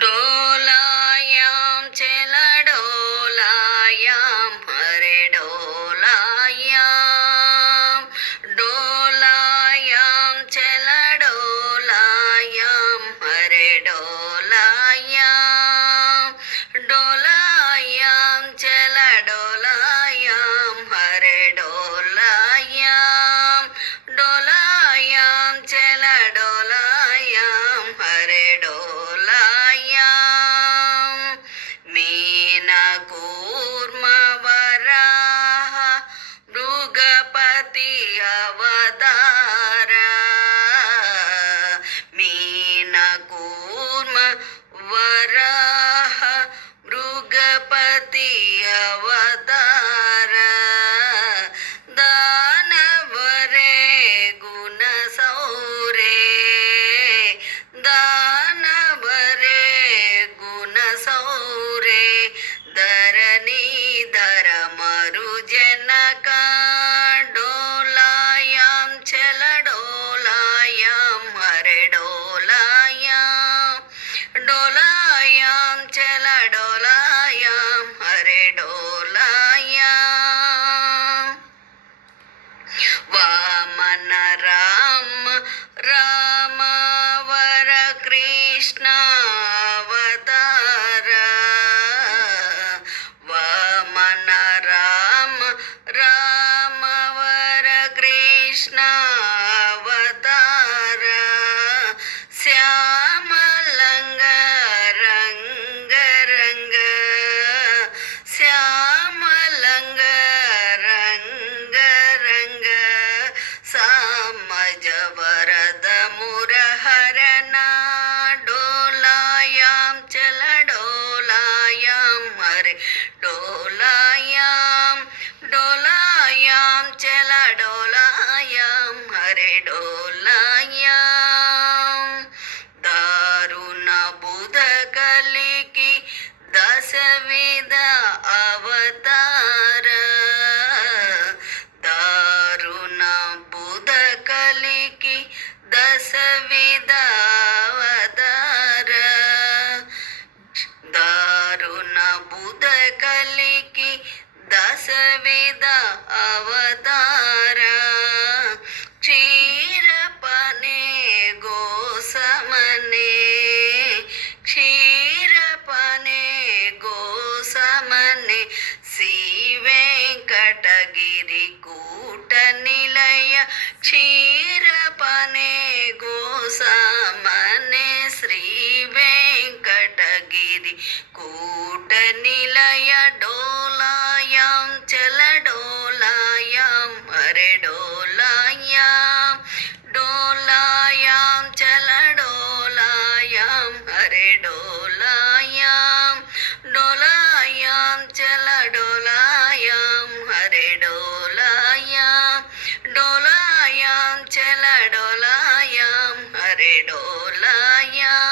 डोलायां चल डोलायां हरे डोलायां डोलायां चल डोलायां हरे डोलायां डोलायां चल डोलायां हरे डोलायां डोलायां चल डोलायां हरे डोलायां मीनकूर्मवराह मृगपति अवतार मीनकूर्मवराह मृगपति अवतार दानवरे गुणसौरे दानवरे गुणसौरे धरणीधर मरुजनक डोलायां चल डोलायां हरे डोलायां डोलायां चल डोलायां हरे डोलायां वामन राम रामवर कृष्ण अवतार वामन राम रामवर कृष्ण अवतार श्यामलंग रंग रंग श्यामलंग रंग रंग सामज वरद मुरहरन डोलायां चल डोलायां हरे डोलायां डोलायां चल डोलायां हरे डोलायां दारुण बुध कलिकी दशविध अवतार दारुण बुध कलिकी दशविध अवतार दारुण बुध कलिकी दशविध अवतार क्षीरपने गोसमने क्षीरपने गोसमने श्री वेंकटगिरि कूट निलय क्षीरपने गोसमने श्री वेंकटगिरि कूट निलय डोलायां चल डोलायां हरे डोलायां डोलायां चल डोलायां हरे डोलायां डोलायां चल डोलायां हरे डोलायां डोलायां चल डोलायां हरे डोलायां